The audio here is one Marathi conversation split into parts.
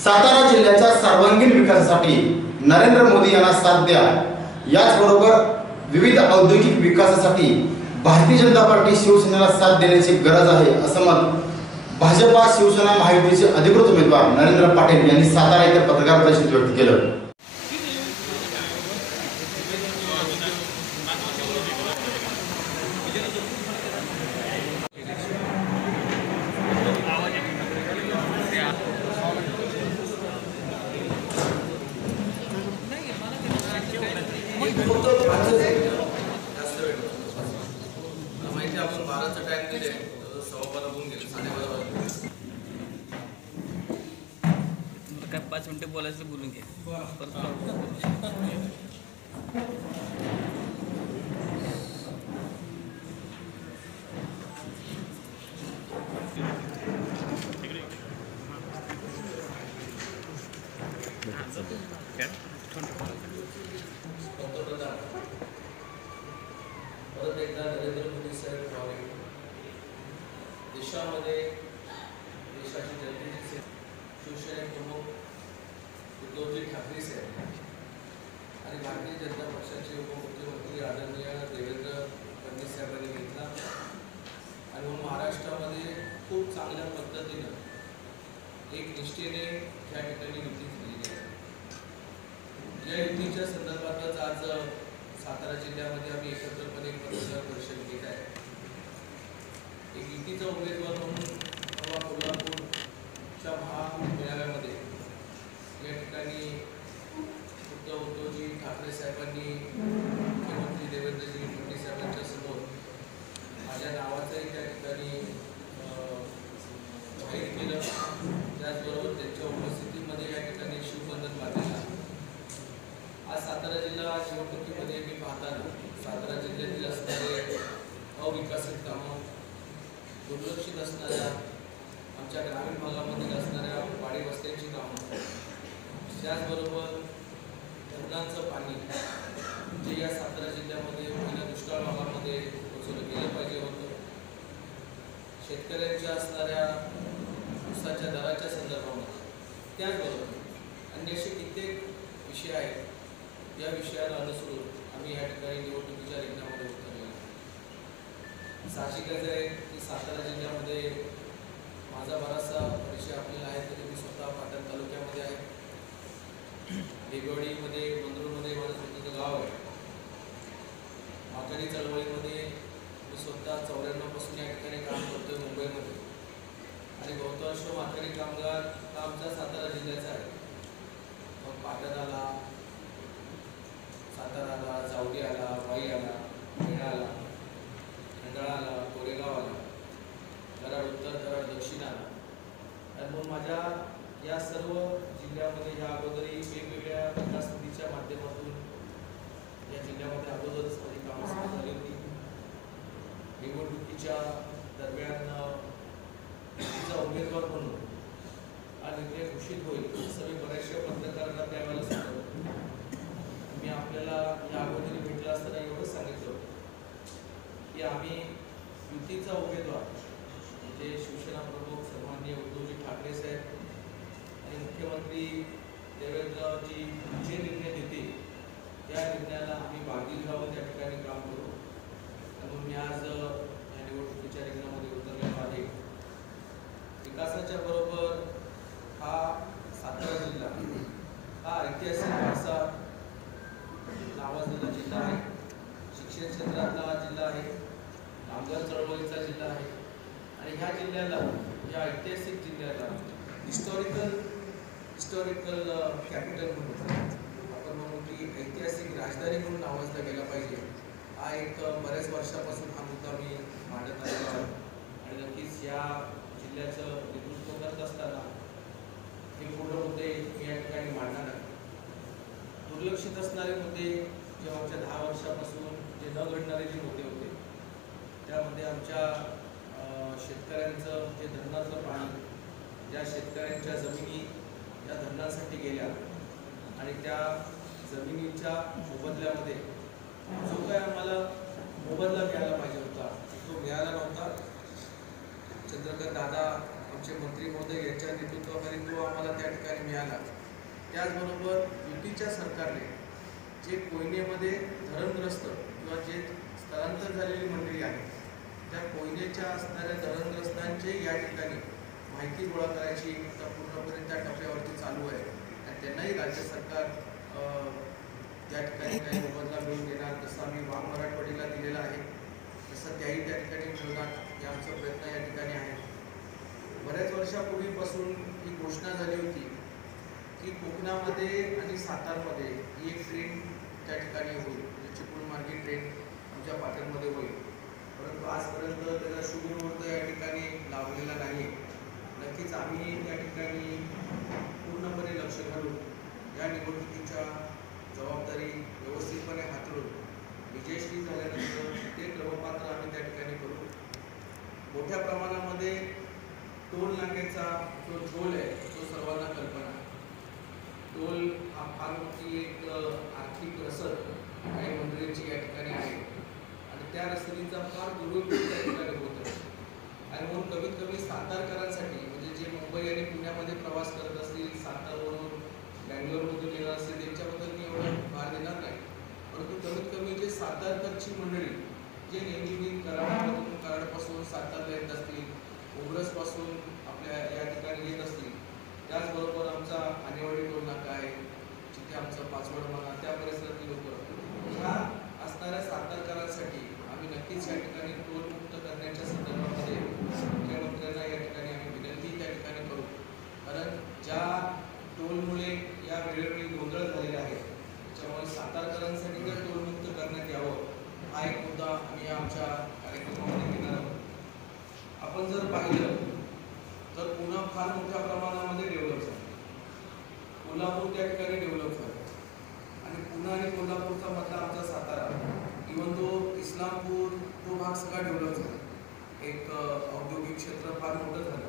सातारा जिल्ह्याच्या सर्वांगीण विकासासाठी नरेंद्र मोदी यांना साथ द्या। याचबरोबर विविध औद्योगिक विकासासाठी भारतीय जनता पार्टी शिवसेनेला साथ देण्याची गरज आहे, असं मत भाजपा शिवसेना महायुतीचे अधिकृत उमेदवार नरेंद्र पाटील यांनी सातारा येथे पत्रकार परिषदेत व्यक्त केलं। आपण 12चा टाइम दिले, 12:15 होऊन गेले, 12:30 काय 5 मिनिटे बोलायचं बोलून घे। परत एकदा नरेंद्र मोदी साहेब व्हावे, देशामध्ये देशाची जनतेची शिवसेना प्रमुख उद्धवजी ठाकरे साहेब आणि भारतीय जनता पक्षाचे उपमुख्यमंत्री आदरणीय देवेंद्र फडणवीस साहेबांनी घेतला आणि म्हणून महाराष्ट्रामध्ये खूप चांगल्या पद्धतीनं एक निष्ठेने या ठिकाणी युती केलेली आहे। या युतीच्या संदर्भातच आज सातारा जिल्ह्यामध्ये आम्ही एकत्रपणे पत्रकार परिषद घेत आहे। एक युतीचा उमेदवार म्हणून कोल्हापूरच्या महामेळाव्यामध्ये या ठिकाणी उद्धवजी ठाकरे साहेबांनी मुख्यमंत्री देवेंद्रजी फडणवीस साहेबांच्या समोर माझ्या नावाचंही त्या ठिकाणी जाहीर केलं। त्याचबरोबर त्यांच्या उपस्थितीमध्ये या ठिकाणी शिवबंधन बांधलेलं आहे। आज सातारा जिल्हा निवडणुकीमध्ये मी पाहताना सातारा जिल्ह्यातील असणारे अविकसित कामं, दुर्लक्षित असणाऱ्या आमच्या ग्रामीण भागामध्ये असणाऱ्या वाडी वस्त्यांची कामं, त्याचबरोबर धरणांचं पाणी जे या सातारा जिल्ह्यामध्ये पहिल्या दुष्काळ भागामध्ये पोचवलं गेलं पाहिजे होतं, शेतकऱ्यांच्या असणाऱ्या ऊसाच्या दराच्या संदर्भामध्ये, त्याचबरोबर अन्य असे कित्येक विषय आहेत। या विषयाला अनुसरून आम्ही या ठिकाणी निवडणुकीच्या रिंगणामध्ये उतरलो। साहजिकच आहे की सातारा जिल्ह्यामध्ये माझा बराचसा परिचय आपल्याला आहे, तरी मी स्वतः पाटण तालुक्यामध्ये आहे। बेगवडीमध्ये मंदरूरमध्ये माझं स्वतःचं गाव आहे। माथाडी चळवळीमध्ये मी स्वतः 94 पासून या ठिकाणी काम करतोय मुंबईमध्ये, आणि बहुतांश माथाडी कामगार हा आमचा सातारा जिल्ह्याचा आहे। मग पाटण आला, सातारा आला, जावडी आला, वाई आला, खेडा आला, खंडाळा आला, कोरेगाव आला, कराड उत्तर, कराड दक्षिण आला। आणि म्हणून माझ्या या सर्व जिल्ह्यामध्ये या अगोदरही वेगवेगळ्या विकास निधीच्या माध्यमातून या जिल्ह्यामध्ये अगोदरच माझी कामं सुरू झाली होती। निवडणुकीच्या दरम्यान तिचा उमेदवार म्हणून हा निर्णय घोषित होईल असं मी बऱ्याचशा पत्रकारांना त्यावेळेला सांगतो। मी आपल्याला या अगोदरी भेटला असताना एवढंच सांगितलं की आम्ही युतीचा उमेदवार म्हणजे शिवसेना प्रमुख सन्माननीय उद्धवजी ठाकरे साहेब आणि मुख्यमंत्री देवेंद्रजी जे निर्णय देतील त्या निर्णयाला आम्ही बांधील राहून त्या ठिकाणी काम करू। म्हणून मी आज या निवडणुकीच्या रिंगणामध्ये उतरलेलो आहे। विकासाच्या बरोबर हा सातारा जिल्हा हा ऐतिहासिक वारसा नावाजलेला जिल्हा आहे, शिक्षण क्षेत्रातला हा जिल्हा आहे, कामगार चळवळीचा जिल्हा आहे, आणि ह्या जिल्ह्याला, या ऐतिहासिक जिल्ह्याला हिस्टॉरिकल कॅपिटल म्हणून आपण म्हणू की ऐतिहासिक राजधानी म्हणून नावाजला गेला पाहिजे। हा एक बऱ्याच वर्षापासून हा मुद्दा मी मांडत आलेला आहे, आणि नक्कीच या जिल्ह्याचं नेतृत्व करत असताना हे पूर्ण मुद्दे मी या ठिकाणी मांडणार आहे। दुर्लक्षित असणारे मुद्दे जे आमच्या 10 वर्षापासून जे न घडणारे जे मुद्दे होते, त्यामध्ये आमच्या शेतकऱ्यांचं जे धरणातलं पाणी, ज्या शेतकऱ्यांच्या जमिनी त्या धरणासाठी गेल्या आणि त्या जमिनीच्या मोबदल्यामध्ये जो काय आम्हाला मोबदला मिळाला पाहिजे होता तो मिळाला नव्हता। चंद्रकांत दादा आमचे मंत्री मंत्री महोदय यांच्या नेतृत्वाखाली तो आम्हाला त्या ठिकाणी मिळाला. त्याचबरोबर युतीच्या सरकारने जे कोयनेमध्ये धरणग्रस्त किंवा जे स्थलांतर झालेली मंडळी आहे त्या कोयनेच्या असणाऱ्या धरणग्रस्तांचे या ठिकाणी माहिती गोळा करायची आता पूर्णपणे त्या टप्प्यावरती चालू आहे आणि त्यांनाही राज्य सरकार त्या ठिकाणी काही मोबदला मिळून देणार. जसं आम्ही वाघ मराठवाडीला दिलेला आहे तसं त्याही त्या ठिकाणी मिळणार हे आमचा प्रयत्न या ठिकाणी आहे. बऱ्याच वर्षापूर्वीपासून ही घोषणा झाली होती की कोकणामध्ये आणि सातारमध्ये ही एक ट्रेन त्या ठिकाणी होईल, म्हणजे चिपळूणमार्गी ट्रेन आमच्या पाटणमध्ये होईल. परंतु आजपर्यंत त्याचा शुभमुहूर्त या ठिकाणी लावलेला नाही. नक्कीच आम्ही या ठिकाणी पूर्णपणे लक्ष घालून या निवडणुकीच्या जबाबदारी व्यवस्थितपणे हाताळून विजयश्री झाल्यानंतर ते क्रमपात्र आम्ही त्या ठिकाणी करू. मोठ्या प्रमाणामध्ये टोल नाक्याचा जो टोल आहे तो सर्वांना कल्पना आहे. टोल हा फार मोठी एक आर्थिक रसद काही मंडळींची या ठिकाणी आहे आणि त्या रसदीचा फार दुरुपयोग त्या ठिकाणी होत आहे. आणि म्हणून कमीत कमी सातारकरांसाठी म्हणजे जे मुंबई आणि पुण्यामध्ये प्रवास करत असतील, सातारवरून बँगलोरमधून येणार असतील त्यांच्याबद्दल मी एवढं भार देणार नाही. परंतु कमीत कमी जे सातारकरची मंडळी जे नेहमी कराडमधून कराडपासून सातारला येत असतील, उमरसपासून आपल्या या ठिकाणी येत असतील, त्याचबरोबर आमचा आणेवाडी टोल नाका आहे जिथे आमचं पाचवड म्हणा त्या परिसरातील लोक ह्या असणाऱ्या सातारकरांसाठी आम्ही नक्कीच या ठिकाणी टोलमुक्त करण्याच्या संदर्भामध्ये मुख्यमंत्र्यांना या ठिकाणी आम्ही विनंती त्या ठिकाणी करू. कारण ज्या टोलमुळे या वेळोवेळी गोंधळ झालेला आहे त्याच्यामुळे सातारकरांसाठी जर टोलमुक्त करण्यात यावं हा एक मुद्दा आम्ही आमच्या कार्यक्रमामध्ये घेणार आहोत. आपण जर पाहिलं तर पुणे फार मोठ्या प्रमाणामध्ये डेव्हलप झालं, कोल्हापूर त्या ठिकाणी डेव्हलप झालं आणि पुणे आणि कोल्हापूरचा मधला आमचा सातारा इव्हन तो इस्लामपूर तो भाग सगळा डेव्हलप झाला. एक औद्योगिक क्षेत्र फार मोठं झालं.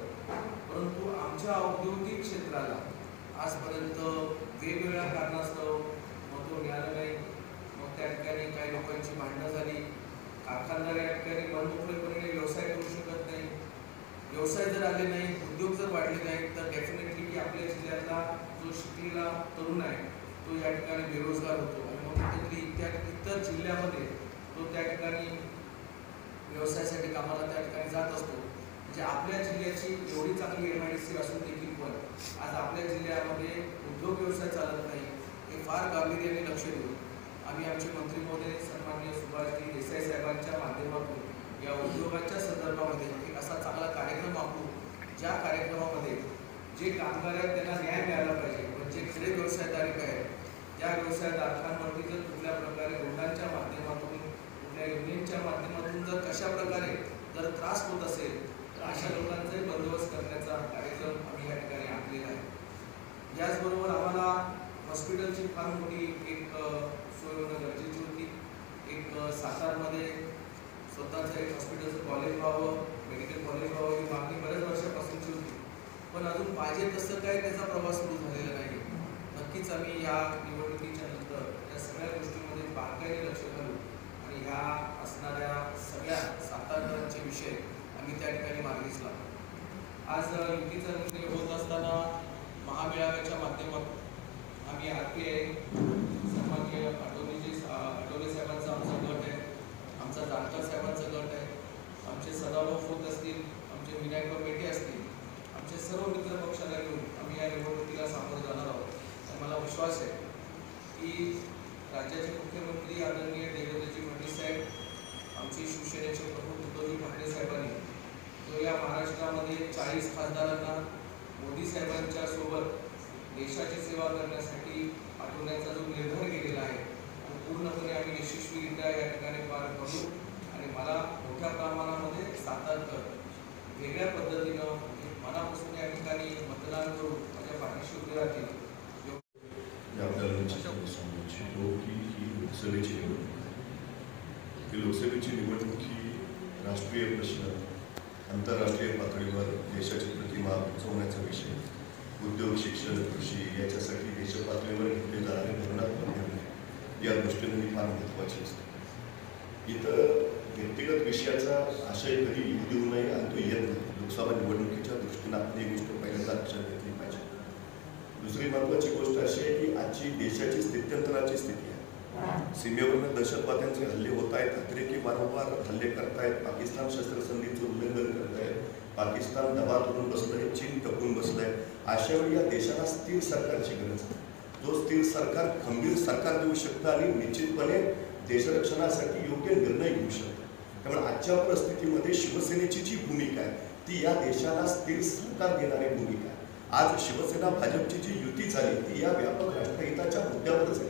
परंतु आमच्या औद्योगिक क्षेत्राला आजपर्यंत वेगवेगळ्या कारणास्तव मग तो मिळाला नाही. मग त्या ठिकाणी काही लोकांची भांडणं झाली. कारखानदार या ठिकाणी मनमोकळेपणे व्यवसाय करू शकत नाही. व्यवसाय जर आले नाही, उद्योग जर वाढले नाही तर डेफिनेटली की आपल्या जिल्ह्यातला जो शिकलेला तरुण आहे तो या ठिकाणी बेरोजगार होतो आणि मग तिथली इतर जिल्ह्यामध्ये तो त्या ठिकाणी व्यवसायासाठी कामाला त्या ठिकाणी जात असतो. म्हणजे आपल्या जिल्ह्याची एवढी चांगली MIDC असून देखील पण आज आपल्या जिल्ह्यामध्ये उद्योग व्यवसाय चालत नाही. हे फार गांभीर्याने लक्ष देऊन आम्ही आमचे मंत्री महोदय सन्माननीय सुभाषजी देसाई साहेबांच्या माध्यमातून या उद्योगाच्या संदर्भामध्ये एक असा चांगला कार्यक्रम आखू ज्या कार्यक्रमामध्ये जे कामगार आहेत त्यांना न्याय मिळाला पाहिजे. म्हणजे खरे व्यवसायधारक आहेत त्या व्यवसायधारकांवरती जर कुठल्या प्रकारे रोडांच्या माध्यमातून कुठल्या युनियनच्या माध्यमातून जर कशा प्रकारे जर त्रास होत असेल तर अशा लोकांचाही बंदोबस्त करण्याचा कार्यक्रम आम्ही या ठिकाणी आखलेला आहे. याचबरोबर आम्हाला हॉस्पिटलची फार मोठी एक सोय होणं गरजेची होती. एक सातारमध्ये स्वतःचं एक हॉस्पिटलचं कॉलेज व्हावं, मेडिकल कॉलेज व्हावं ही मागणी बऱ्याच वर्षापासूनची होती. पण अजून पाहिजे तसं काय त्याचा प्रवास सुरू झालेला नाही. नक्कीच आम्ही या निवडणुकीच्या नंतर या सगळ्या गोष्टींमध्ये बारकाईने लक्ष घालू आणि ह्या असणाऱ्या सगळ्या सातारकरांचे विषय आम्ही त्या ठिकाणी मार्गीच लावू. आज युतीचा निर्णय होत असताना महामेळाव्याच्या माध्यमातून आम्ही RPI सन्माननीय आठवले साहेबांचा आमचा गट आहे, आमचा जानकर साहेबांचा गट आहे, आमचे सदाभाऊ खोत असतील, आमचे विनायक मेटे असतील, आमचे सर्व मित्र पक्षाला घेऊन आम्ही या निवडणुकीला सामोरं जाणार आहोत. आणि मला विश्वास आहे की राज्याचे मुख्यमंत्री आदरणीय देवेंद्रजी फडणवीस साहेब, आमचे शिवसेनेचे प्रमुख उद्धवजी ठाकरे साहेबांनी जो या महाराष्ट्रामध्ये 40 खासदारांना मोदी साहेबांच्या सोबत देशाची सेवा करण्यासाठी पाठवण्याचा जो निर्धार केलेला आहे तो पूर्णपणे आम्ही यशस्वीरित्या या ठिकाणी पार पडू. आणि मला मोठ्या प्रमाणामध्ये सातारकर वेगळ्या पद्धतीनं मनापासून या ठिकाणी मतदान करून माझ्या पाठीशी उभे राहतील. आपल्याला सांगू इच्छितो की ही लोकसभेची निवडणूक ही राष्ट्रीय प्रश्न, आंतरराष्ट्रीय पातळीवर देशाची प्रतिमा उंचवण्याचा विषय, उद्योग, शिक्षण, कृषी याच्यासाठी देशपातळीवर घेतले जाणारे धोरणात्मक निर्णय या दृष्टीने फार महत्त्वाचे असते. इथं व्यक्तिगत विषयाचा आशय कधी येऊ देऊ नये आणि तो येत नाही. लोकसभा निवडणुकीच्या दृष्टीने दृष्टीनं आपण ही गोष्ट पहिल्यांदा लक्षात घेतली पाहिजे. दुसरी महत्त्वाची गोष्ट अशी आहे की आजची देशाची स्थित्यंतराची स्थिती आहे. सीमेवरनं दहशतवाद्यांचे हल्ले होत आहेत, अतिरेकी वारंवार हल्ले करतायत, पाकिस्तान शस्त्रसंधीचं उल्लंघन करतायत, पाकिस्तान दबावातून बसलंय, चीन टपून बसलंय. अशा वेळी या देशाला स्थिर सरकारची गरज आहे. जो स्थिर सरकार खंबीर सरकार देऊ शकतं आणि निश्चितपणे देशरक्षणासाठी योग्य निर्णय घेऊ शकतं. त्यामुळे आजच्या परिस्थितीमध्ये शिवसेनेची जी भूमिका आहे ती या देशाला स्थिर सरकार देणारी भूमिका आहे. आज शिवसेना भाजपची जी युती झाली ती या व्यापक राष्ट्रहिताच्या मुद्द्यावरच आहे.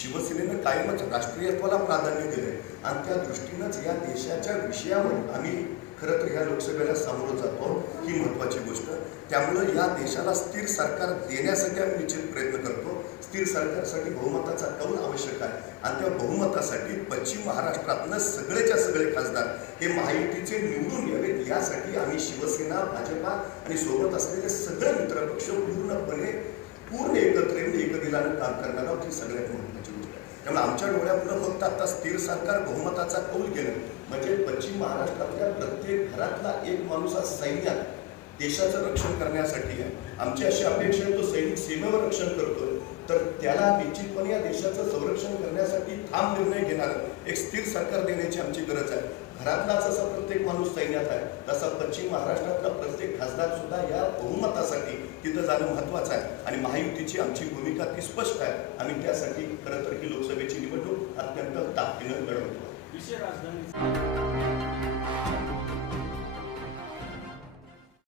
शिवसेनेनं कायमच राष्ट्रीयत्वाला प्राधान्य दिलंय आणि त्या दृष्टीनंच या देशाच्या विषयावर आम्ही खरं तर ह्या लोकसभेला सामोरं जातो, ही महत्त्वाची गोष्ट. त्यामुळं या देशाला स्थिर सरकार देण्यासाठी आम्ही निश्चित प्रयत्न करतो. स्थिर सरकारसाठी बहुमताचा कौल आवश्यक आहे आणि त्या बहुमतासाठी पश्चिम महाराष्ट्रातनं सगळेच्या सगळे खासदार हे महायुतीचे निवडून यावेत यासाठी आम्ही शिवसेना, भाजपा आणि सोबत असलेले सगळे मित्रपक्ष पूर्ण एकत्र येऊन एकदिलानं काम करणार आहोत, ही सगळ्यात महत्त्वाची गोष्ट आहे. त्यामुळे आमच्या डोळ्यापुढं फक्त आता स्थिर सरकार बहुमताचा कौल घेणं म्हणजे पश्चिम महाराष्ट्रातल्या प्रत्येक घरातला एक माणूस हा सैन्यात देशाचं रक्षण करण्यासाठी आहे. आमची अशी अपेक्षा आहे तो सैनिक सीमेवर रक्षण करतोय तर त्याला निश्चितपणे या देशाचं संरक्षण करण्यासाठी ठाम निर्णय घेणारं एक स्थिर सरकार देण्याची आमची गरज आहे. घरातला जसा प्रत्येक माणूस सैन्यात आहे तसा पश्चिम महाराष्ट्रातला प्रत्येक खासदार सुद्धा या बहुमतासाठी तिथं जाणं महत्त्वाचं आहे आणि महायुतीची आमची भूमिका ती स्पष्ट आहे. आम्ही त्यासाठी खरं तर ही लोकसभेची निवडणूक अत्यंत ताकदीनं लढवतो.